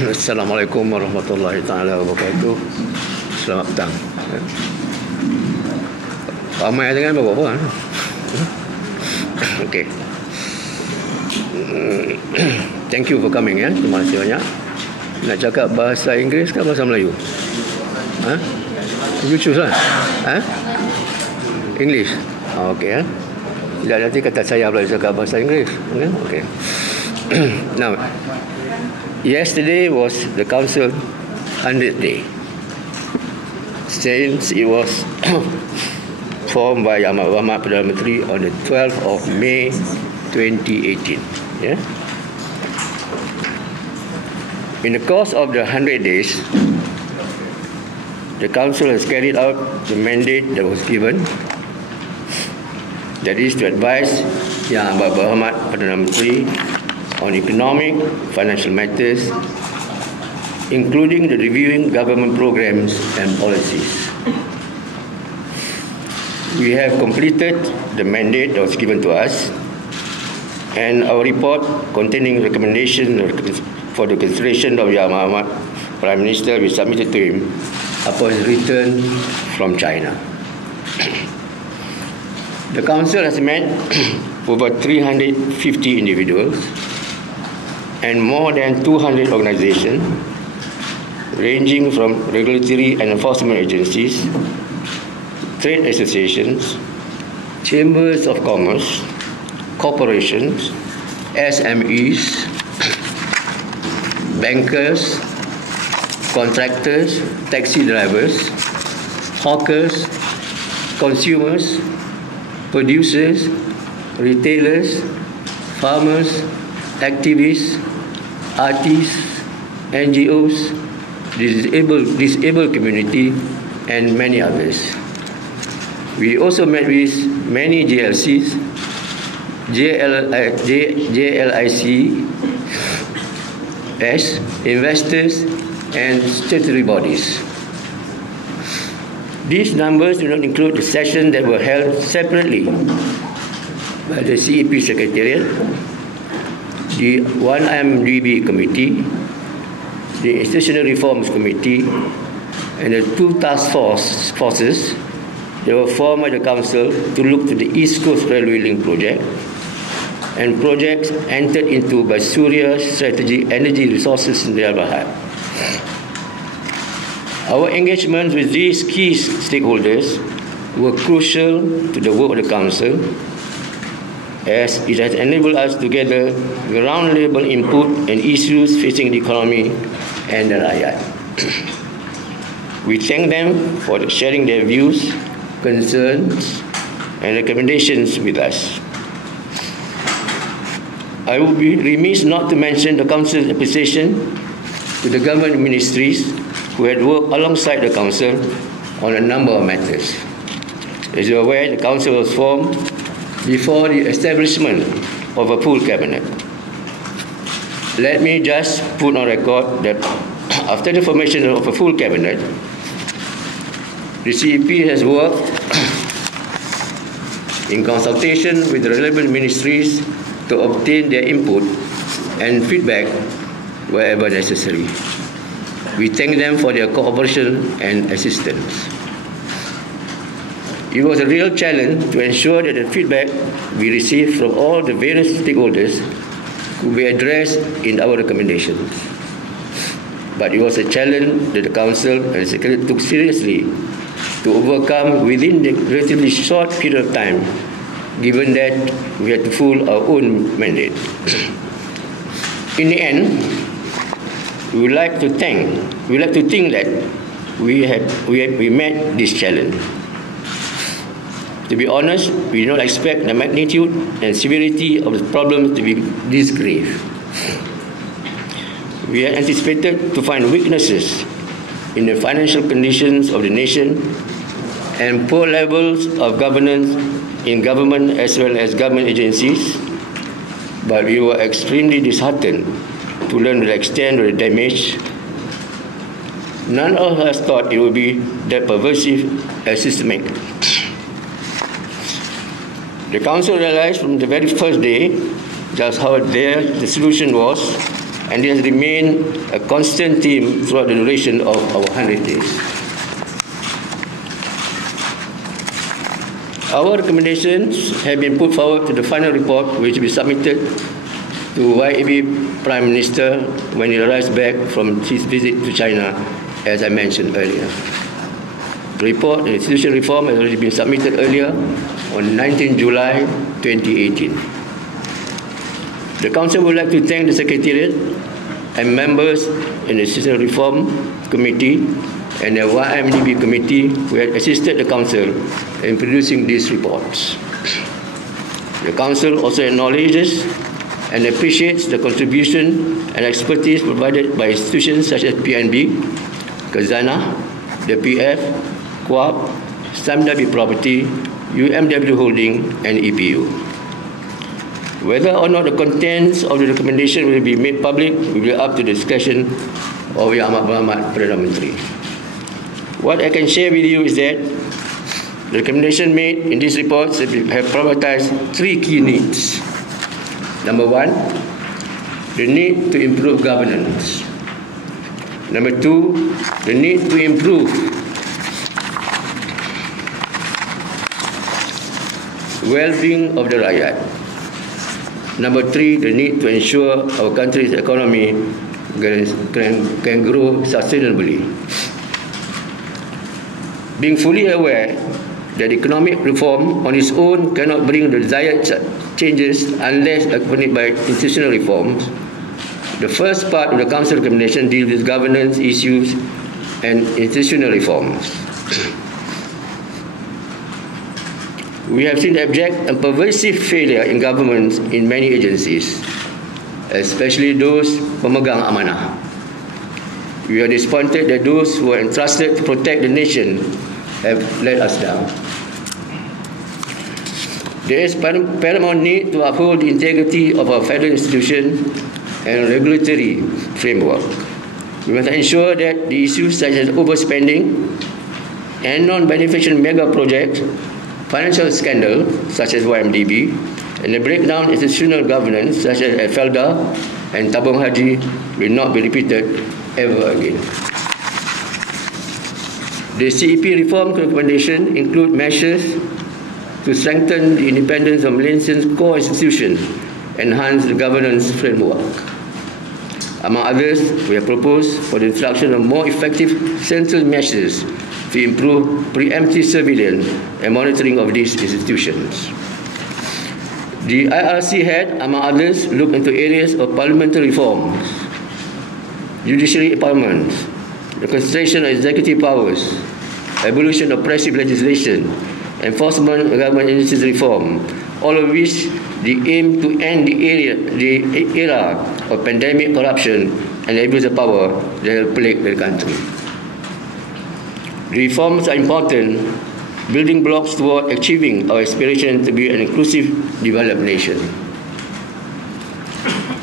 Assalamualaikum warahmatullahi taala wabarakatuh. Selamat petang. Ramai dengan berapa? Okay. Thank you for coming ya. Terima kasih banyak. Nak cakap bahasa Inggeris ke bahasa Melayu? You choose lah. English. Okay. Tidak nanti kata saya boleh cakap bahasa Inggeris. Okay. Now, yesterday was the council 100th day since it was formed by Yang Berhormat Perdana Menteri on the 12th of May 2018. Yeah? In the course of the 100 days, the council has carried out the mandate that was given, that is to advise Yang Berhormat Perdana Menteri on economic, financial matters, including the reviewing government programs and policies. We have completed the mandate that was given to us, and our report containing recommendations for the consideration of Yang Berhormat Prime Minister we submitted to him upon his return from China. The Council has met over 350 individuals and more than 200 organizations, ranging from regulatory and enforcement agencies, trade associations, chambers of commerce, corporations, SMEs, bankers, contractors, taxi drivers, hawkers, consumers, producers, retailers, farmers, activists, artists, NGOs, disabled community, and many others. We also met with many JLCs, JLICs, investors, and statutory bodies. These numbers do not include the sessions that were held separately by the CEP Secretariat, the 1MDB Committee, the Institutional Reforms Committee, and the two task forces that were formed by the Council to look to the East Coast Railway Link project and projects entered into by Surya Strategy Energy Resources in Riyadh Bahar. Our engagements with these key stakeholders were crucial to the work of the Council, as it has enabled us to gather ground-level input and issues facing the economy and the rakyat. We thank them for sharing their views, concerns, and recommendations with us. I would be remiss not to mention the Council's appreciation to the government ministries who had worked alongside the Council on a number of matters. As you are aware, the Council was formed before the establishment of a full cabinet. Let me just put on record that after the formation of a full cabinet, the CEP has worked in consultation with the relevant ministries to obtain their input and feedback wherever necessary. We thank them for their cooperation and assistance. It was a real challenge to ensure that the feedback we received from all the various stakeholders could be addressed in our recommendations. But it was a challenge that the Council and the Secretariat took seriously to overcome within the relatively short period of time, given that we had to fulfill our own mandate. In the end, we would like to think that we met this challenge. To be honest, we do not expect the magnitude and severity of the problem to be this grave. We had anticipated to find weaknesses in the financial conditions of the nation and poor levels of governance in government as well as government agencies, but we were extremely disheartened to learn the extent of the damage. None of us thought it would be that pervasive and systemic. The Council realized from the very first day just how there the solution was and it has remained a constant theme throughout the duration of our 100 days. Our recommendations have been put forward to the final report, which will be submitted to YAB Prime Minister when he arrives back from his visit to China, as I mentioned earlier. The report on institutional reform has already been submitted earlier on 19 July 2018. The Council would like to thank the Secretariat and members in the Institutional Reform Committee and the YMDB Committee who had assisted the Council in producing these reports. The Council also acknowledges and appreciates the contribution and expertise provided by institutions such as PNB, Khazanah, the PF, COAP, SAMW Property, UMW Holding, and EPU. Whether or not the contents of the recommendation will be made public will be up to the discretion of Yang Amat Berhormat Perdana Menteri. What I can share with you is that the recommendation made in these reports have prioritized three key needs. Number one, the need to improve governance. Number two, the need to improve well-being of the rakyat. Number three, the need to ensure our country's economy can grow sustainably. Being fully aware that economic reform on its own cannot bring the desired changes unless accompanied by institutional reforms, the first part of the Council recommendation deals with governance issues and institutional reforms. We have seen abject and pervasive failure in governments in many agencies, especially those pemegang amanah. We are disappointed that those who are entrusted to protect the nation have let us down. There is paramount need to uphold the integrity of our federal institution and regulatory framework. We must ensure that the issues such as overspending and non-beneficial mega projects, financial scandal such as YMDB, and the breakdown in institutional governance such as at Felda and Tabung Haji will not be repeated ever again. The CEP reform recommendation include measures to strengthen the independence of Malaysia's core institutions, enhance the governance framework. Among others, we have proposed for the introduction of more effective central measures to improve preemptive surveillance and monitoring of these institutions. The IRC had, among others, looked into areas of parliamentary reforms, judiciary empowerment, the concentration of executive powers, abolition of oppressive legislation, enforcement of government agencies reform, all of which the aim to end the era of pandemic corruption and abuse of power that have plagued the country. The reforms are important building blocks toward achieving our aspiration to be an inclusive developed nation.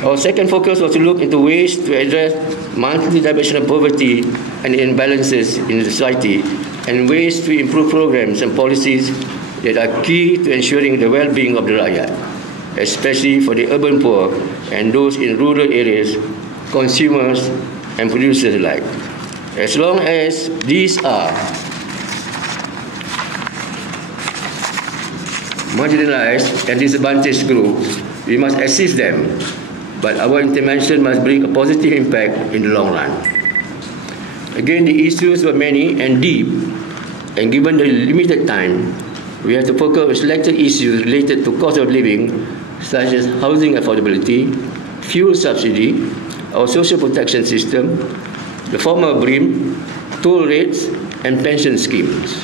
Our second focus was to look into ways to address multidimensional poverty and imbalances in society and ways to improve programs and policies that are key to ensuring the well-being of the rakyat, especially for the urban poor and those in rural areas, consumers and producers alike. As long as these are marginalized and disadvantaged groups, we must assist them, but our intervention must bring a positive impact in the long run. Again, the issues were many and deep, and given the limited time, we have to focus on selected issues related to cost of living, such as housing affordability, fuel subsidy, our social protection system, the former BRIM, toll rates, and pension schemes.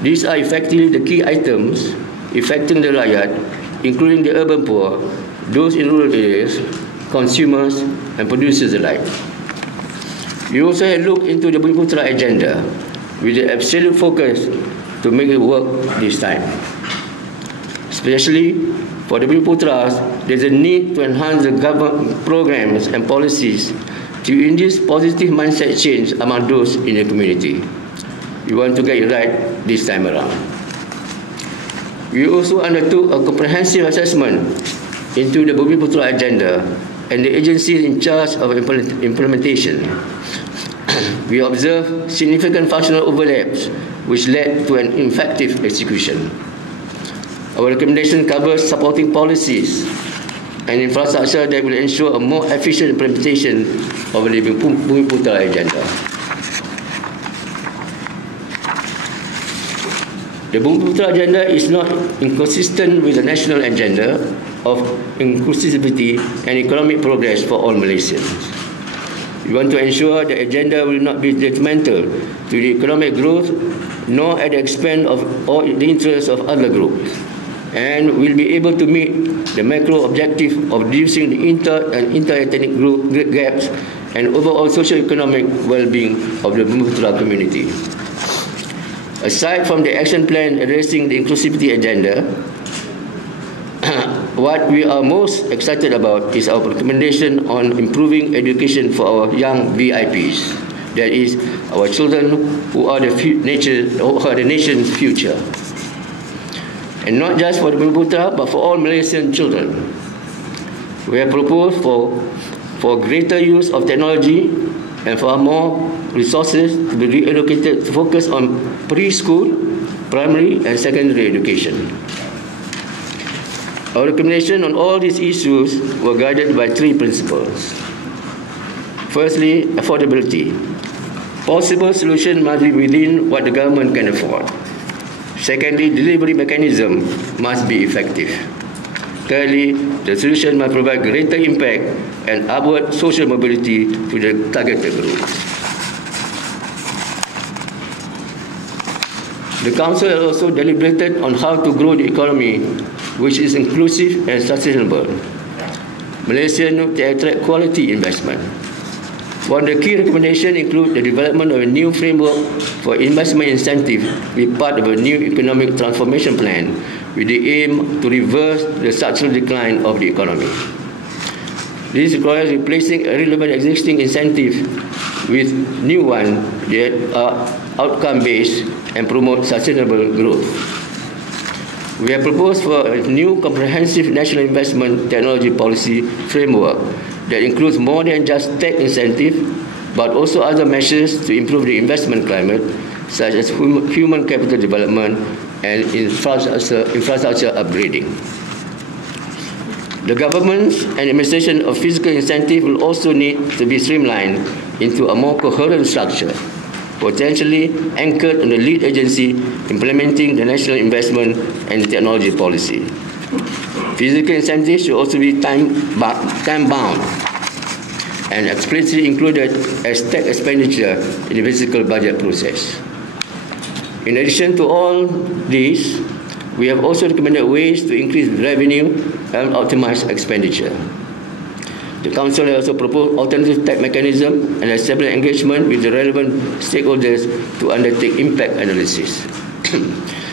These are effectively the key items affecting the rakyat, including the urban poor, those in rural areas, consumers, and producers alike. We also had looked into the Bumi-Putera agenda with the absolute focus to make it work this time. Especially for the Bumi-Puteras, there's a need to enhance the government programs and policies to induce positive mindset change among those in the community. We want to get it right this time around. We also undertook a comprehensive assessment into the Bumi-Putera agenda and the agencies in charge of implementation. We observed significant functional overlaps, which led to an ineffective execution. Our recommendation covers supporting policies and infrastructure that will ensure a more efficient implementation of the Bumiputra agenda. The Bumiputra agenda is not inconsistent with the national agenda of inclusivity and economic progress for all Malaysians. We want to ensure the agenda will not be detrimental to the economic growth nor at the expense of all the interests of other groups, and will be able to meet the macro objective of reducing the inter-ethnic group gaps and overall socio-economic well-being of the Bumiputra community. Aside from the action plan addressing the inclusivity agenda, what we are most excited about is our recommendation on improving education for our young VIPs, that is, our children who are the nation's future. And not just for the Bumiputra, but for all Malaysian children. We have proposed for greater use of technology and for more resources to be reallocated to focus on preschool, primary and secondary education. Our recommendation on all these issues were guided by three principles. Firstly, affordability. Possible solution must be within what the government can afford. Secondly, delivery mechanism must be effective. Thirdly, the solution must provide greater impact and upward social mobility to the targeted groups. The Council has also deliberated on how to grow the economy, which is inclusive and sustainable. Malaysia needs to attract quality investment. One of the key recommendations include the development of a new framework for investment incentive to be part of a new economic transformation plan with the aim to reverse the structural decline of the economy. This requires replacing irrelevant existing incentives with new ones that are outcome-based and promote sustainable growth. We have proposed for a new comprehensive national investment technology policy framework that includes more than just tech incentive, but also other measures to improve the investment climate, such as human capital development and infrastructure upgrading. The government and administration of physical incentive will also need to be streamlined into a more coherent structure, potentially anchored on the lead agency implementing the national investment and technology policy. Physical incentives should also be time-bound and explicitly included as tax expenditure in the physical budget process. In addition to all these, we have also recommended ways to increase revenue and optimize expenditure. The Council has also proposed alternative tax mechanism and established engagement with the relevant stakeholders to undertake impact analysis.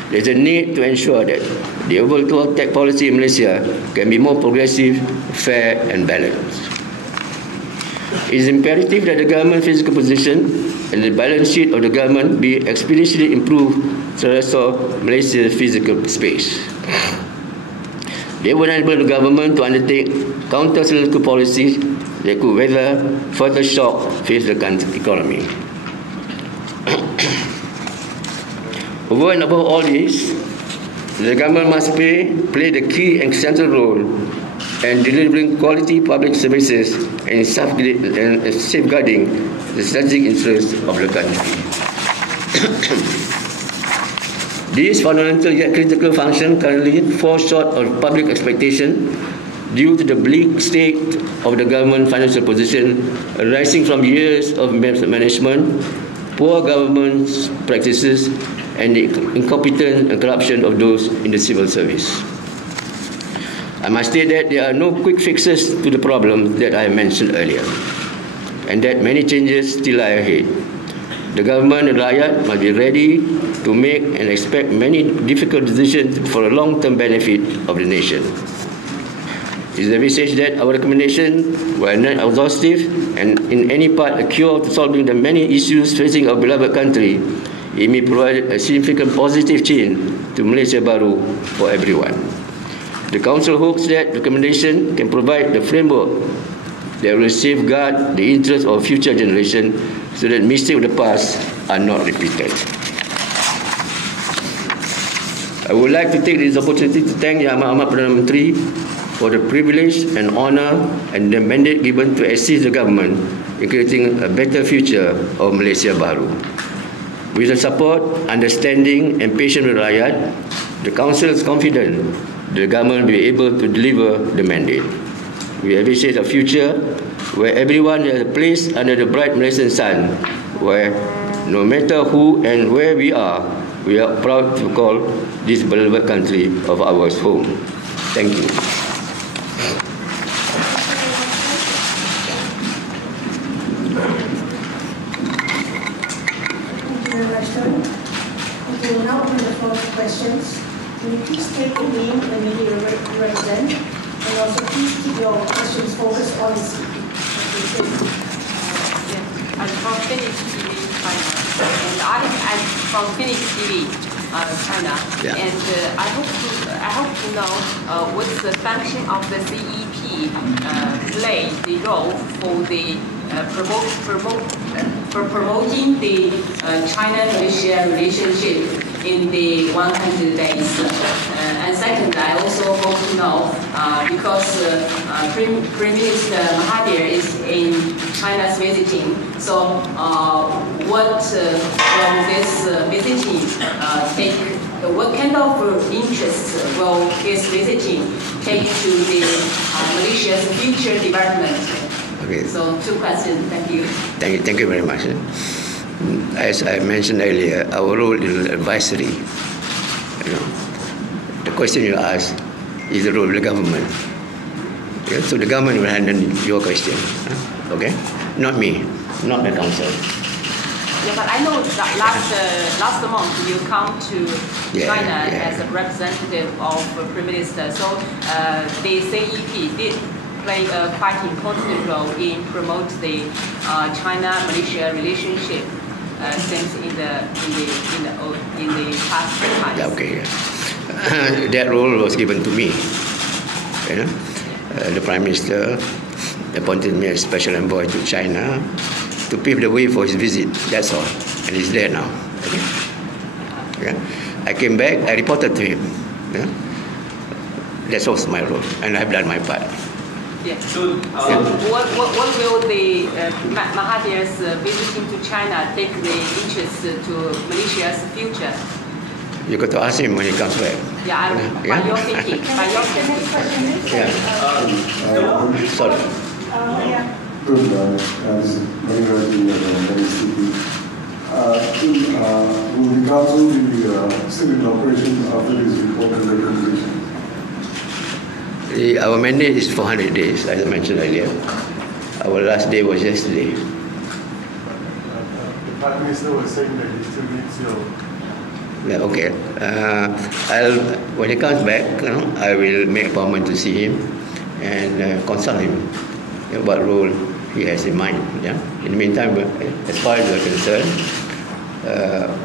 There is a need to ensure that the overall tax policy in Malaysia can be more progressive, fair and balanced. It is imperative that the government fiscal position and the balance sheet of the government be expeditiously improved to restore Malaysia's physical space. They will enable the government to undertake counter-cyclical policies that could weather further shock face the country's economy. Over and above all this, the government must play the key and central role in delivering quality public services and safeguarding the strategic interests of the country. These fundamental yet critical functions currently fall short of public expectation due to the bleak state of the government financial position arising from years of management, poor governance practices, and the incompetence and corruption of those in the civil service. I must state that there are no quick fixes to the problem that I mentioned earlier, and that many changes still lie ahead. The government and Rakyat must be ready to make and expect many difficult decisions for a long-term benefit of the nation. It is envisaged that our recommendations were not exhaustive and in any part a cure to solving the many issues facing our beloved country. It may provide a significant positive change to Malaysia Baru for everyone. The Council hopes that the recommendation can provide the framework that will safeguard the interests of future generations so that mistakes of the past are not repeated. I would like to take this opportunity to thank Yang Amat Perdana Menteri for the privilege and honor and the mandate given to assist the government in creating a better future of Malaysia Baru. With the support, understanding and patience with rakyat, the Council is confident the government will be able to deliver the mandate. We envisage a future where everyone has a place under the bright Malaysian sun, where no matter who and where we are proud to call this beloved country of ours home. Thank you. Okay, we'll now open the floor for questions. Can you please state your name and the media you represent, and also please keep your questions focused on the CEP. I'm from Phoenix TV, China, and I'm from Phoenix TV, China, and I hope to know what's the function of the CEP play the role for the promoting the China-Malaysia relationship in the 100 days. And second, I also hope to know, because Prime Minister Mahathir is in China's visiting, so what will this visiting take? What kind of interest will his visiting take to the Malaysia's future development? Okay. So 2 questions. Thank you. Thank you very much. As I mentioned earlier, our role is advisory. The question you ask is the role of the government. Okay? So the government will handle your question. Okay? Not me, not the council. Yeah, but I know that last month you come to China as a representative of Prime Minister. So the CEP did play a quite important role in promote the China-Malaysia relationship since in the past times. Okay. That role was given to me. The Prime Minister appointed me as special envoy to China to pave the way for his visit. That's all, and he's there now. Okay. I came back. I reported to him. That was my role, and I've done my part. Yeah. So, what will the Mahathir's visiting to China take the interest to Malaysia's future? You got to ask him when he comes back. Yeah, by your thinking. By your thinking. Sorry. Good, as many will the council be still in operation after this report and recommendation? Our mandate is 400 days, as I mentioned earlier. Our last day was yesterday. The Prime Minister was saying that he still needs your... Yeah, okay. When he comes back, I will make an appointment to see him and consult him what role he has in mind. Yeah. In the meantime, as far as we're concerned,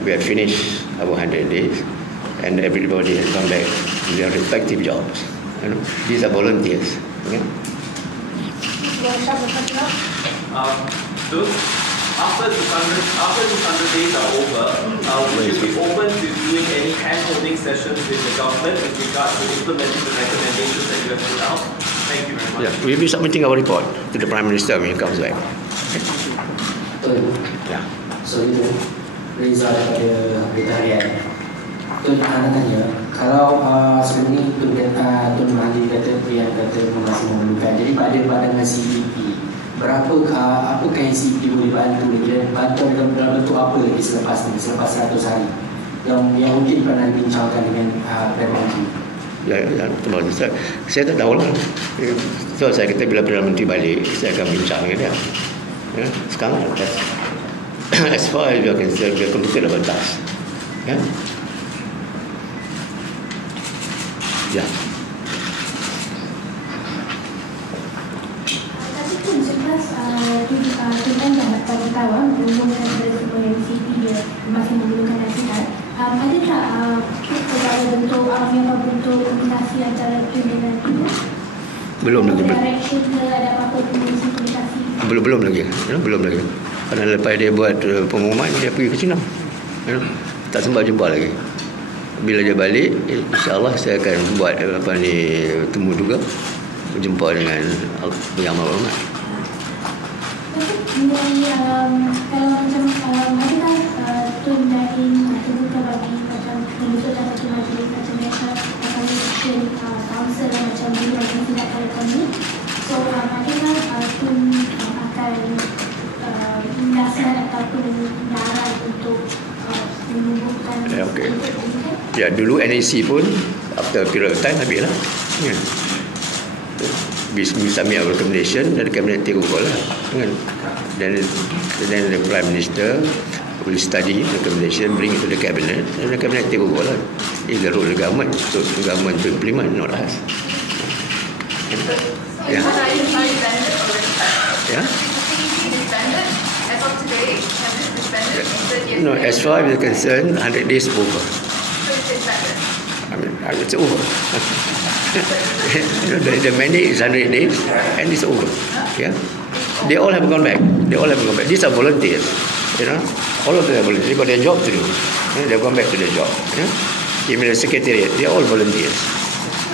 we have finished our 100 days, and everybody has gone back to their respective jobs. These are volunteers. Okay? After the 100 days are over, we should be open to doing any hand-holding sessions with the government with regards to implementing the recommendations that you have put out. Thank you very much. Yeah, we'll be submitting our report to the Prime Minister when he comes back. Ya. So itu Reza daripada Berita Harian. Tun nak tanya, kalau sebelum ni Tun Mahathir kata Priyan kata masih memerlukan. Jadi pada pandangan CEP, apakah yang CEP boleh bantu lagi dan bantuan dalam bentuk apa lagi selepas 100 hari yang mungkin pernah dibincangkan dengan Perdana Menteri? Ya, betul. Saya tak tahu lah. So saya kata bila Perdana Menteri balik, saya akan bincang dengan dia. Ya, sekarang as far as we are concerned, we are committed about task. Ya. Ya. Tapi pun sekelas Tuan dah bagi tahu mengumumkan kepada semua yang CEP dia masih memerlukan nasihat. Ada tak bentuk komunikasi antara Tun dengan Ibu? Belum lagi. Direction ke ada apa-apa komunikasi? Belum lagi. Belum lagi. Kerana lepas dia buat pengumuman, dia pergi ke China. Tak sempat jumpa lagi. Bila dia balik, insya-Allah saya akan buat temu juga, berjumpa dengan Yang Amat Berhormat. Kalau macam adakah Tun Dahin terbuka bagi macam pembentukan satu majlis macam National Association Council macam dulu yang tidak pada kami. So adakah Tun akan nasihat ataupun nyaran untuk menumbuhkan Okay. Ya, dulu NAC pun after period of time habis lah. Kan? We submit our recommendation dan Cabinet take over lah. Kan? Then the Prime Minister will study the recommendation, bring it to the Cabinet, and the Cabinet take over lah. It's the role of the government, so the government to implement, not us. Yeah. Yeah. As of today, have this disbanded? No, as far as concerned, 100 days over. So it's disbanded. I would say over. The mandate is 100 days and it's over. Yeah. They all have gone back. These are volunteers. All of them are volunteers. They got their job to do. They've gone back to their job. Even the secretariat, they are all volunteers.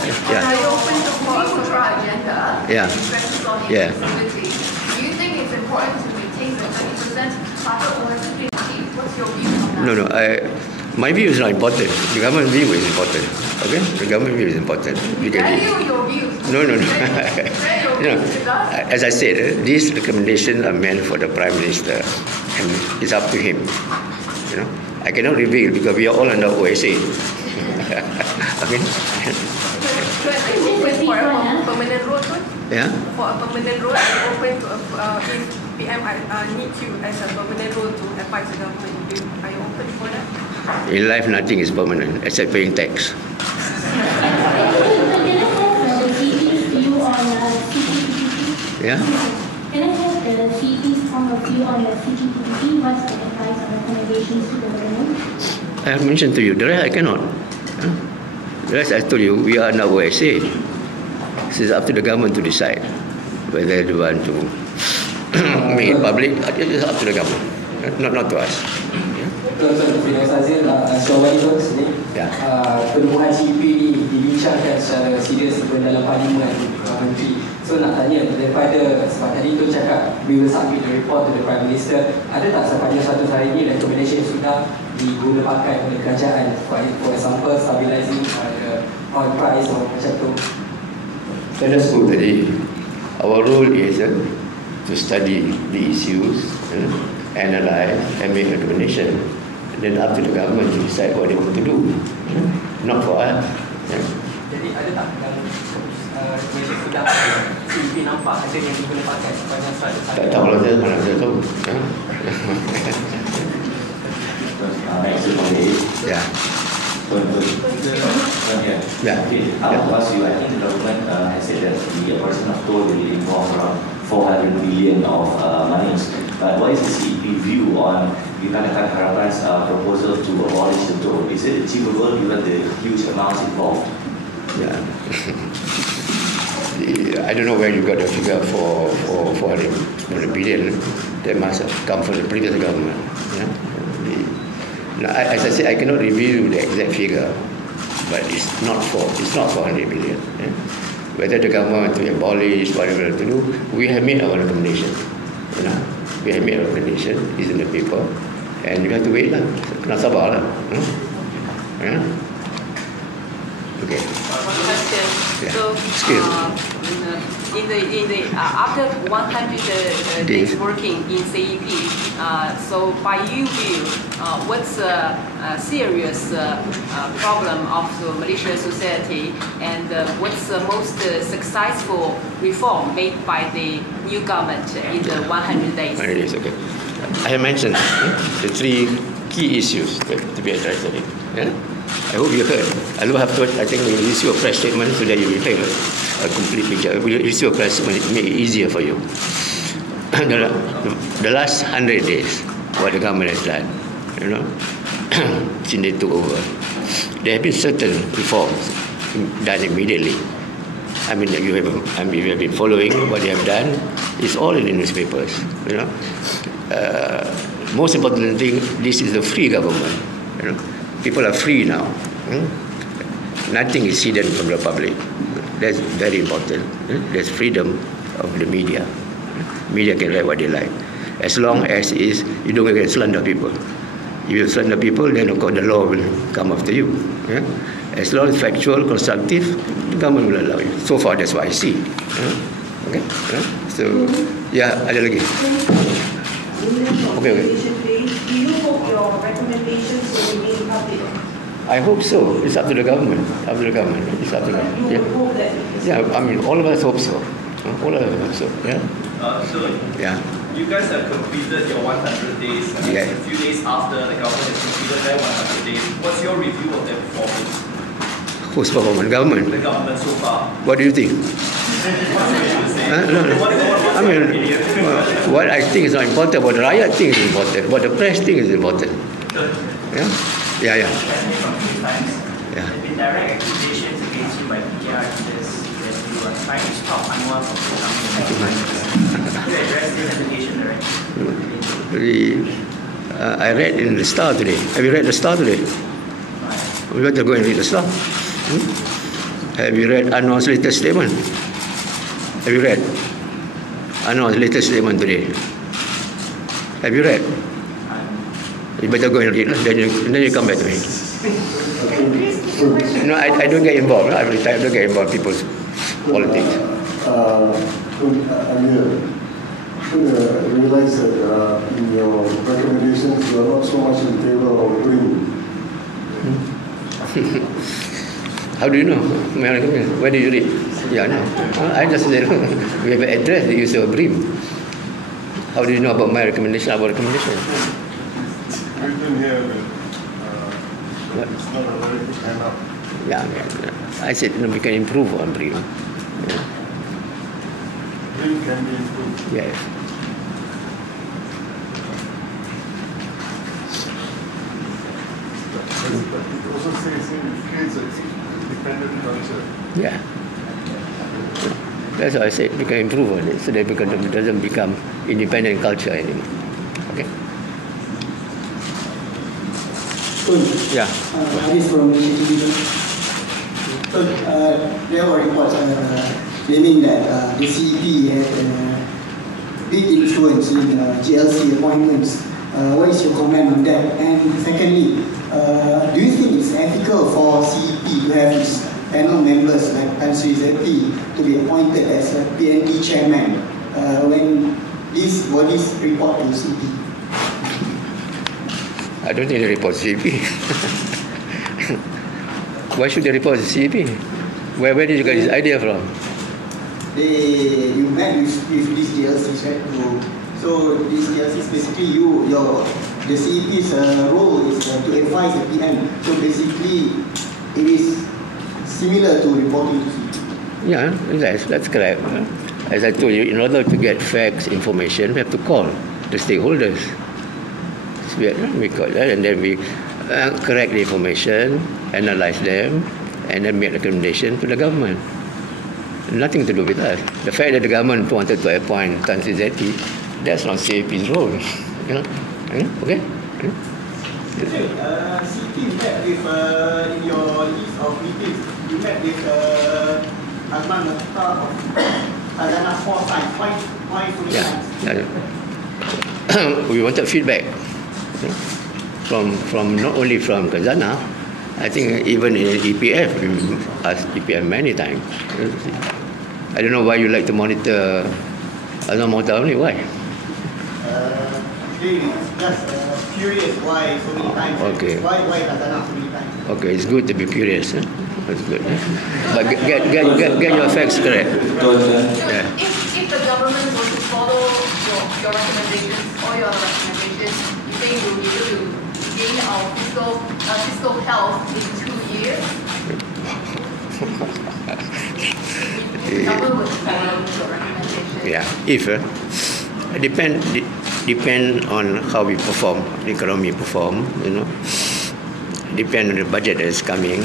Yeah. Are you open to call for our agenda? Yeah. Expressions on inclusivity. Do you think it's important to maintain the 30% target or simply achieve? What's your view on that? No. My view is not important. The government view is important. Okay? The government view is important. Value your views. No. Share your views with us. As I said, these recommendations are meant for the Prime Minister, and it's up to him. I cannot reveal because we are all under OSA. Okay? Are you open for a permanent role too? Yeah. For a permanent role, are you open to if PM needs you as a permanent role to advise the government? Are you open for that? In life, nothing is permanent except paying tax. Yeah. Can I have the CEP's point of view on the CGTPP? What's the advice or recommendations to the government? I have mentioned to you, the rest I cannot. The rest I told you, we are now OSA. This is up to the government to decide whether they want to make it public. It is up to the government, not to us. Terima kasih Syawal itu sini. Penubuhan CEP ini dibincangkan secara serius dalam Parlimen Menteri. So nak tanya daripada sebab tadi tu cakap we will submit the report to the Prime Minister. Ada tak sepanjang 100 hari ini recommendation sudah diguna pakai oleh kerajaan, for example stabilizing the oil price or macam tu? Saya dah sebut tadi, our role is to study the issues, analyze and make recommendation. Then up to the government to decide what they want to do, not for us. Jadi ada tak dalam sudah CEP nampak ada yang diguna pakai sepanjang 100 hari? Tak tahu lah saya, mana saya tahu. Next to Yeah. Yeah. Okay. Because you, I think the government has said that the person of toll will involve around 400 billion of money. But what is the CEP view on Pakatan Harapan's proposal to abolish the toll? Is it achievable given the huge amounts involved? Yeah. I don't know where you got the figure for 400 billion. That must have come from the previous government. Yeah? Now, as I said, I cannot reveal the exact figure, but it's not 400 billion. Yeah? Whether the government to abolish, whatever to do, we have made our recommendation. We have made our recommendation. It's in the paper, and you have to wait lah. Kena sabar lah. Yeah? Okay. One question. Yeah. So, in the after 100 days working in CEP, so by your view, what's a serious problem of the Malaysian society, and what's the most successful reform made by the new government in the 100 days? 100 days, okay. I have mentioned the 3 key issues to be addressed today. Yeah? I hope you heard. I think we will issue a press statement so that you will hear a complete picture. We will issue a press statement to make it easier for you. The last 100 days, what the government has done, since they took over, there have been certain reforms done immediately. I mean, you have been following what they have done. It's all in the newspapers. Most important thing, this is a free government. People are free now. Nothing is hidden from the public. That's very important. There's freedom of the media. Media can write what they like, as long as you don't get slander people. If you slander people, then of course the law will come after you. As long as factual, constructive, the government will allow you. So far, that's what I see. Okay. So, ada lagi. Okay. Do you hope your recommendations will remain public? I hope so. It's up to the government. It's up to the government. Hope that I mean, all of us hope so. All of us hope so. So, you guys have completed your 100 days. And it's a few days after the government has completed their 100 days. What's your review of their performance? Whose performance? Government. The government so far. What do you think? No. I mean, what I think is not important. What the riot think is important. What the press think is important. Yeah. There have been direct accusations against you by PR leaders that you are trying to stop Anwar from becoming a you address this allegation directly? I read in the Star today. Have you read the Star today? We better go and read the Star. Have you read Anwar's latest statement? Have you read Anwar's latest statement today? Have you read? You better go and read, then you come back to me. No, I don't get involved. I don't get involved in people's politics. I realize that in your recommendations, you are not so much in favor of BRIM. How do you know? Where do you read? No. I just said we have addressed the use of BRIM. How do you know about my recommendation? Our recommendation? Written here that it's not a very good handout. I said we can improve on BRIM. BRIM can be improved. Yes. But it also says it creates an independent culture. Yeah. That's why I said we can improve on it so that it doesn't become independent culture anymore. Okay? Yeah. This from there were reports claiming that the CEP had a big influence in GLC appointments. What is your comment on that? And secondly, do you think it's ethical for CEP to have its panel members like Tan Sri Zeti to be appointed as a PND chairman when these bodies report to CEP? I don't think they report CEP. Why should they report the CEP? Where did you get this idea from? You met with these GLCs, right? So these GLCs basically the CEP's role is to advise the PM. So basically, it is similar to reporting to CEP. Yeah, that's correct. As I told you, in order to get facts, information, we have to call the stakeholders. We call that, and then we correct the information, analyze them, and then make recommendation to the government. Nothing to do with us. The fact that the government wanted to appoint Tan Sri Zeti, that's not CEP's role. Okay? CEP met with, in your list of meetings, you met with Azman Mukhtar of Khazanah 4 times. Why 3 times? We wanted feedback from not only from Khazanah, I think even in EPF, we asked EPF many times. I don't know why you like to monitor Azman Mukhtar only. Why? Just curious why so many times. Okay. Why Khazanah so many times? Okay, it's good to be curious. That's good. But get your facts correct. Yeah. If the government was to follow your recommendations, all your recommendations, you think we'll be able to gain our fiscal health in 2 years? The government would follow your recommendations. Yeah, depend on how we perform, the economy perform, depend on the budget that is coming,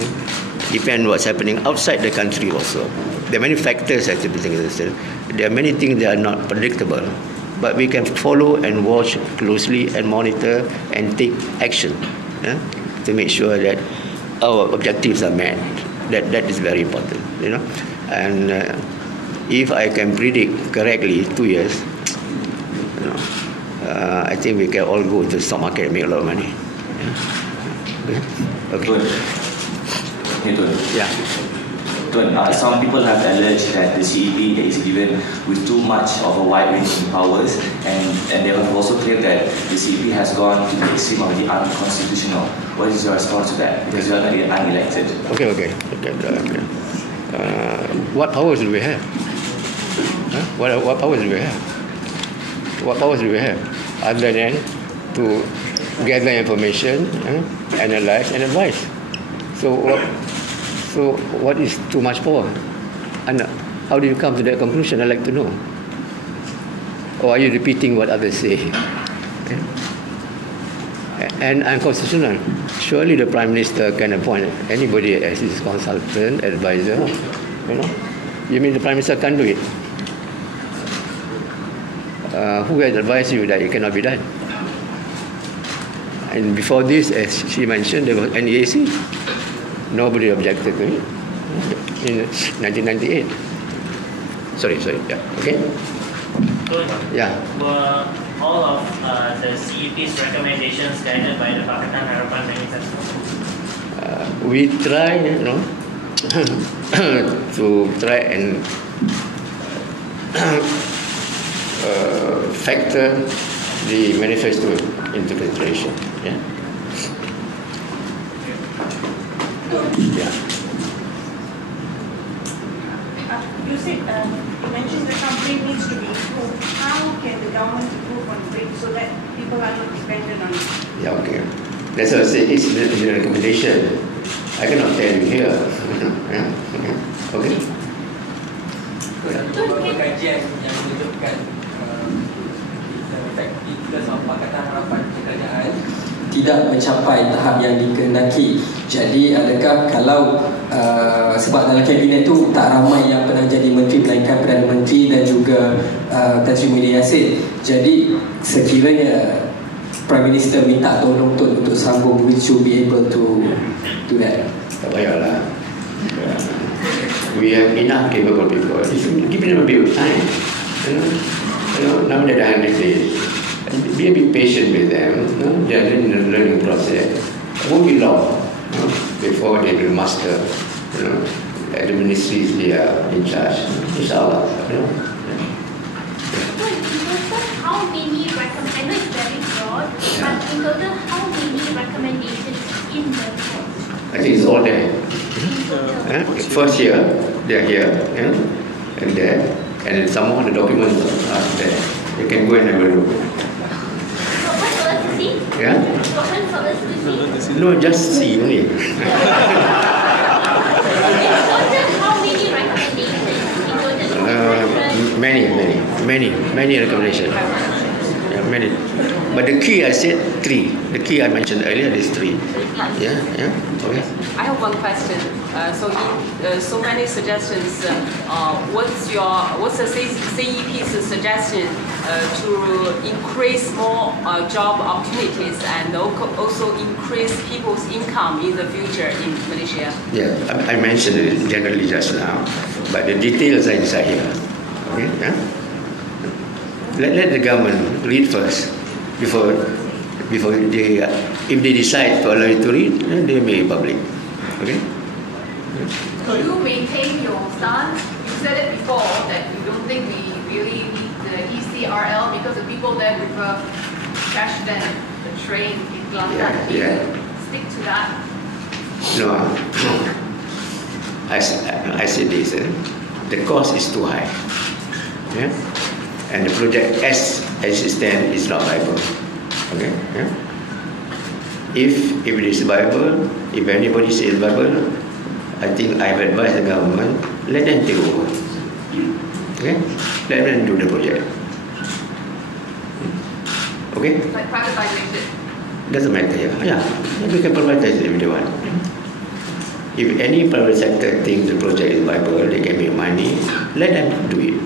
depend what's happening outside the country also. There are many factors that there are many things that are not predictable, but we can follow and watch closely and monitor and take action to make sure that our objectives are met. That is very important, And if I can predict correctly 2 years, I think we can all go to the stock market and make a lot of money. Okay. Yeah. Some people have alleged that the CEP is given with too much of a wide-ranging powers, and they have also claimed that the CEP has gone to the extreme of the unconstitutional. What is your response to that? Because you are not unelected. Okay. What powers do we have? What powers do we have? What powers do we have? Other than to gather information, analyze and advise. So what is too much power? And how do you come to that conclusion? I'd like to know. Or are you repeating what others say? Okay. And unconstitutional. Surely the Prime Minister can appoint anybody as his consultant, advisor. You mean the Prime Minister can't do it? Who has advised you that it cannot be done? And before this, as she mentioned, there was NEAC. Nobody objected to it in 1998. Sorry. Yeah. Okay. Good. Yeah. Were all of the CEP's recommendations guided by the Pakatan Harapan Manifesto? We try, to try and factor the manifesto into consideration. Yeah. Yeah. You said, you mentioned the company needs to be improved. How can the government improve on trade so that people are not dependent on it? Yeah, okay. That's what I say. It's the recommendation. I cannot tell you here. Okay. Beberapa kajian yang menunjukkan efektivitas Pakatan Harapan Kerajaan tidak mencapai tahap yang dikehendaki. Jadi adakah kalau sebab dalam kabinet tu tak ramai yang pernah jadi menteri melainkan Perdana Menteri dan juga Tan Sri Muhyiddin Yassin. Jadi sekiranya Prime Minister minta tolong Tun untuk sambung, will you be able to do that? Tak payahlah. We have enough capable people. If you give them a bit of time, now they're 100 days. Be a bit patient with them. They're in the learning process. It won't be long before they will master. At the ministries they are in charge. Inshallah. How many recommendations? It's very broad, but in total, how many recommendations in the report? I think it's all there. First year, they're here, and there, and some more the documents are there. You can go and have a look. Yeah? No, just see only. Many recommendations. Yeah, many. But the key I said 3. The key I mentioned earlier is 3. Yeah. Okay. I have one question. So in so many suggestions, what's the CEP's suggestion to increase more job opportunities and also increase people's income in the future in Malaysia? Yeah, I mentioned it generally just now, but the details are inside here. Okay. Yeah. Let the government read first before they if they decide to allow it to read, then they make it public. Okay. Do you maintain your stance? You said it before that you don't think we really need the ECRL because the people there prefer cash than the train in Kelantan. Do you stick to that? No. I said this. The cost is too high. Yeah. And the project as it stands is not viable. Okay. Yeah. If it is viable, if anybody says viable, I think I've advised the government, let them take over. Okay? Let them do the project. Okay? Like privatization? Doesn't matter, yeah. We can privatize it if they want. If any private sector thinks the project is viable, they can make money, let them do it.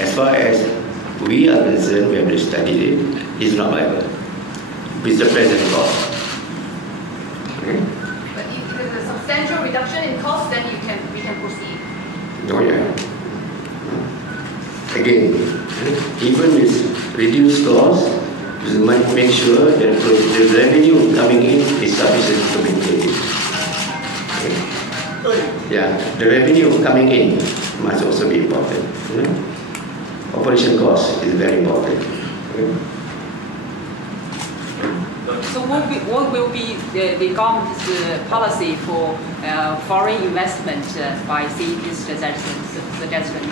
As far as we are concerned, we have to study it, it's not viable. It's the present cost. Okay? But if there's a substantial reduction in cost, then we can proceed. Oh yeah. Again, even with reduced cost, we must make sure that the revenue coming in is sufficient to maintain it. Yeah, the revenue coming in must also be important. Operation cost is very important. So what will be the government's policy for foreign investment by CEP's suggestion?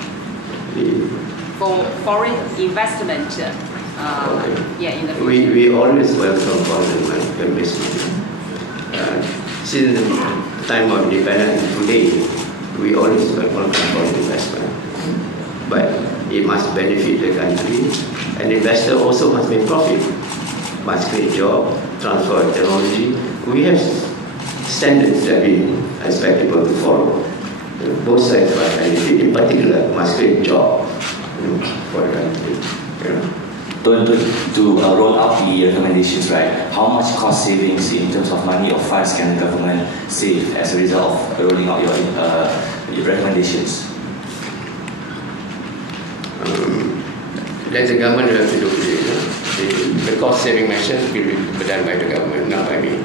For foreign investment, in the future. We always welcome foreign investment. Since the time of independence today, we always welcome foreign investment. But it must benefit the country, and the investor also must make profit, must create job, transfer technology. We have standards that we expect people to follow. Both sides must benefit, in particular, must create job for the country. To roll out the recommendations, right? How much cost savings in terms of money or funds can the government save as a result of rolling out your recommendations? Let the government have to do it. The cost saving measures will be done by the government, not by me.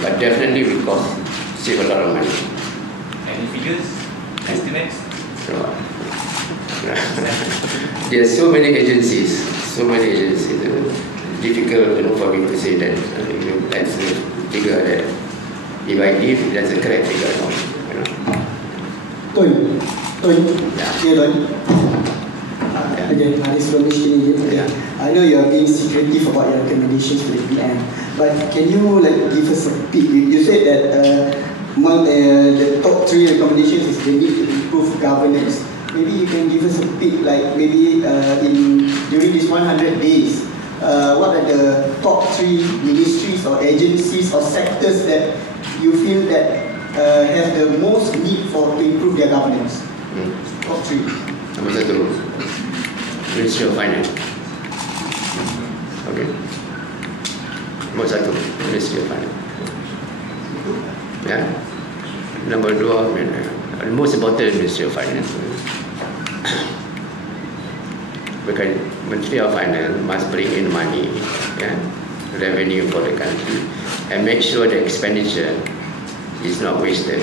But definitely will save a lot of money. Any figures, estimates? There are so many agencies. Difficult for me to say that that's the figure that if I give, that's a correct figure. Again, this information I know you are being secretive about your recommendations to the PM, but can you give us a peek? You said that the top 3 recommendations is they need to improve governance. Maybe you can give us a peek, maybe during these 100 days, what are the top 3 ministries or agencies or sectors that you feel that have the most need to improve their governance? Top 3. Number 1, Ministry of Finance. Okay. Nomor 1, Ministry of Finance. Yeah. Number 2, the most important Ministry of Finance. Because Ministry of Finance must bring in money, revenue for the country, and make sure the expenditure is not wasted.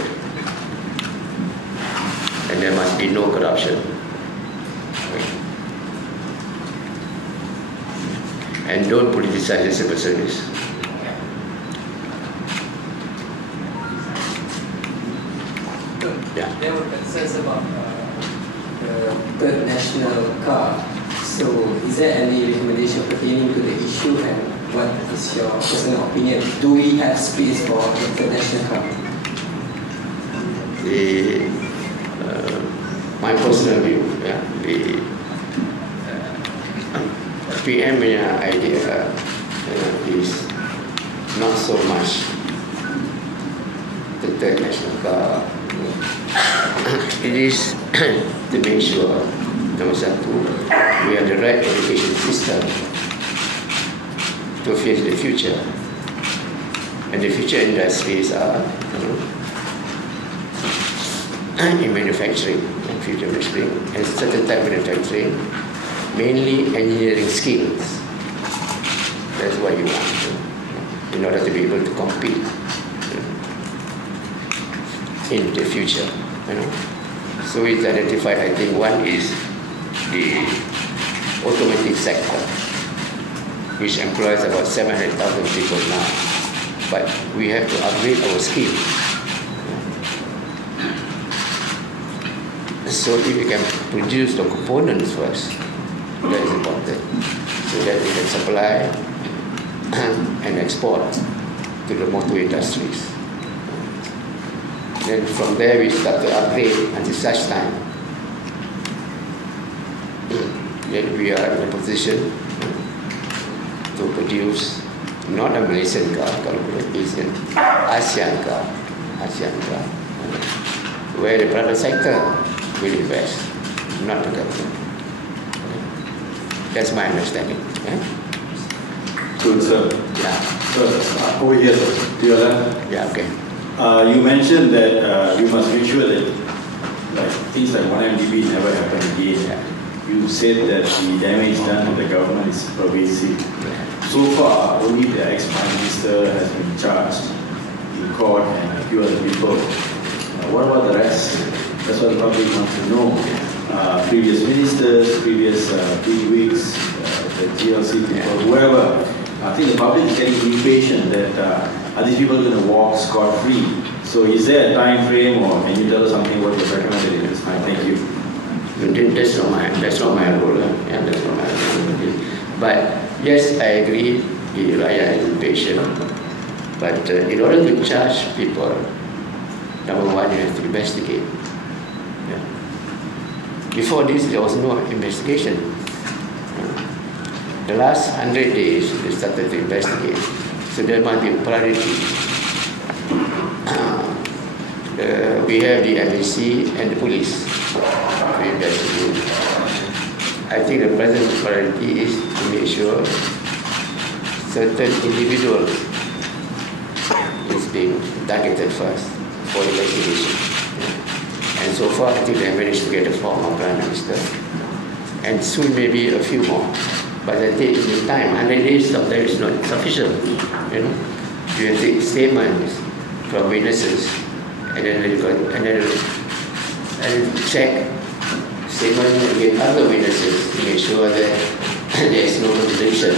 And there must be no corruption. And don't politicize the civil service. Yeah. There were concerns about the third national car. So, is there any recommendation pertaining to the issue, and what is your personal opinion? Do we have space for the third national car? My personal view, the PM idea is not so much the third national car. It is to make sure, number 1, we have the right education system to face the future. And the future industries are in manufacturing, future manufacturing, and certain type of manufacturing, mainly engineering skills. That's what you want in order to be able to compete in the future. So it's identified, I think one is the automotive sector, which employs about 700,000 people now. But we have to upgrade our skills. So if we can produce the components first, that is important, so that we can supply and export to the motor industries. Then from there we start to upgrade until such time that we are in a position to produce not a Malaysian car, but an ASEAN car. ASEAN Club, where the private sector will invest, not the government. That's my understanding. Good, sir. Yeah. Sir, over here, sir. To your left. Yeah, okay. You mentioned that we must make sure that things like 1MDB never happen again. Yeah. You said that the damage done to the government is pervasive. So far, only the ex-Prime Minister has been charged in court and a few other people. What about the rest? That's what the public wants to know. Previous ministers, previous bigwigs, the GLC people, whoever. I think the public is getting impatient that are these people going to walk scot-free? So is there a time frame, or can you tell us something what you've recommended in this time? Thank you. That's not my role. Yeah, that's not my role. But yes, I agree, the Raya is impatient. But in order to charge people, number one, you have to investigate. Yeah. Before this, there was no investigation. The last 100 days, they started to investigate. So there must be a priority. We have the MAC and the police to investigate. I think the present priority is to make sure certain individuals is being targeted first for investigation. And so far, I think they managed to get a former Prime Minister. And soon maybe a few more. But the time, 100 days, sometimes is not sufficient. You know, you have to take statements from witnesses, and then check statements with other witnesses to make sure that there is no contradiction.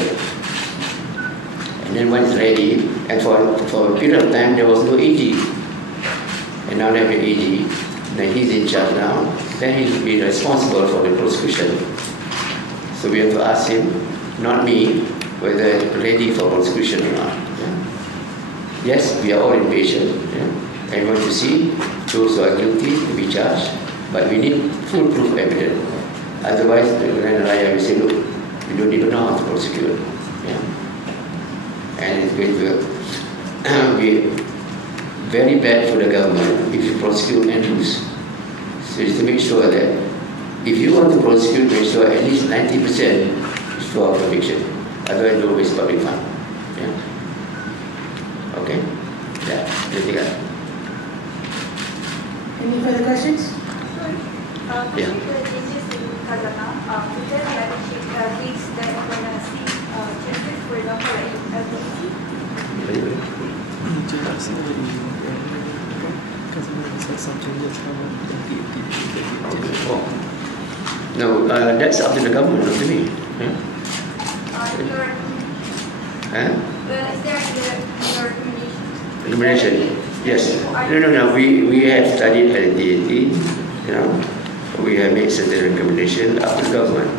And then when it's ready, and for a period of time there was no AG, and now they have an AG, then he's in charge now. Then he'll be responsible for the prosecution. So we have to ask him, not me, whether it's ready for prosecution or not. Yeah. Yes, we are all impatient. Yeah. I want to see those who are guilty to be charged, but we need foolproof evidence. Otherwise, the Grand Raya will say, look, we don't even know how to prosecute. Yeah. And it's going to be very bad for the government if you prosecute and lose. So it's to make sure that if you want to prosecute, make sure at least 90% is for conviction. Otherwise, don't waste public fund. Yeah. Okay? Yeah. Anything else? Any further questions? Yeah. The changes in Kazakhstan, is there any other things that we're going to see changes, for example, like LTC? No, that's up to the government, not to me. Your Huh? is there your Recommendation? Yes. No. We have studied at DAT, you know. We have made certain recommendations up to the government.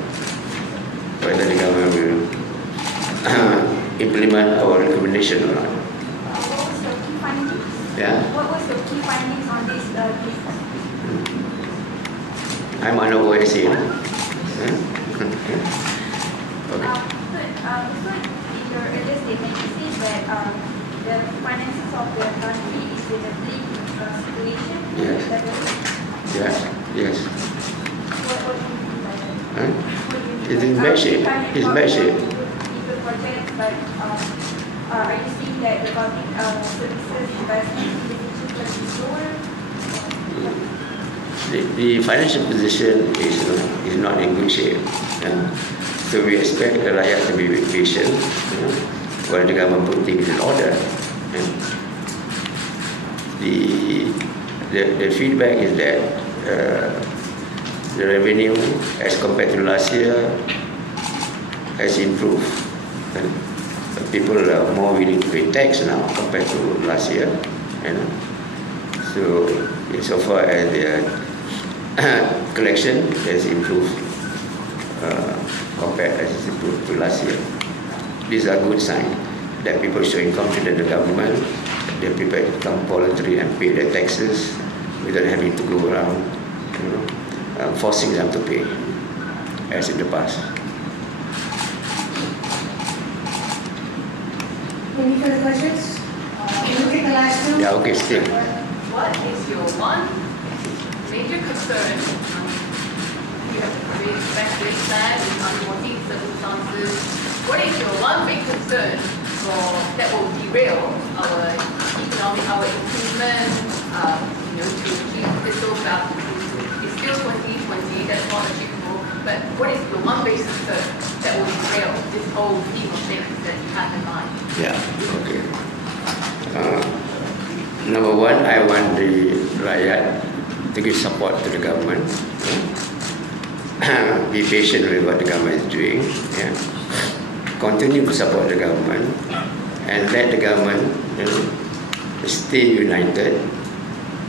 Whether the government will implement our recommendation or not. What was your key findings? Yeah? What was your key findings on this case? I'm unaware, see. Okay. So in your earlier statement, you said that the finances of the country is in a bleak situation. Yes. Is that right? Yes. What do you mean by that? Huh? What do you mean It's by in that? bad shape. It's in bad shape. If the projects, but are you seeing that the public services investment is lower? The financial position is not in good shape. So we expect the rakyat to be patient while the government put things in order. The feedback is that the revenue as compared to last year has improved. People are more willing to pay tax now compared to last year. So far as the collection has improved compared as improved to last year. These are good signs that people are showing confidence in the government. They're prepared to come voluntarily and pay their taxes without having to go around, forcing them to pay, as in the past. Any further questions? Can we take the last two? Yeah, okay, still. what is your one major concern? You have a very effective plan with unforeseen circumstances. What is your one big concern that will derail our economic, our improvement, to keep fiscal balance? It's still 2020, that's not achievable, but what is your one big concern that will derail this whole scheme of things that you have in mind? Yeah, okay. Number one, I want the rakyat to give support to the government. Be patient with what the government is doing. Yeah. Continue to support the government and let the government stay united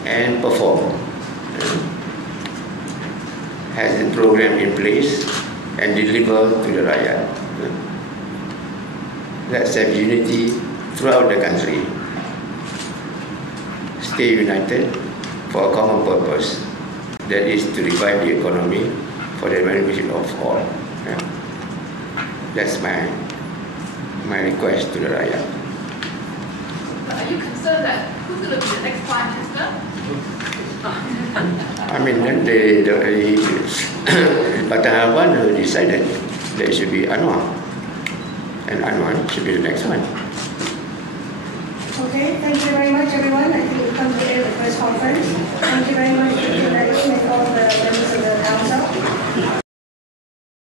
and perform. Has a program in place and deliver to the rakyat. Let's have unity throughout the country. Stay united for a common purpose, that is to revive the economy for the benefit of all. Yeah. That's my request to the rakyat. Are you concerned that who's going to be the next Prime Minister? I mean, Patah Harapan decided that it should be Anwar, and Anwar should be the next one. Okay, thank you very much, everyone. I think we've come to the end of the press conference. Thank you very much to the all the members of the council.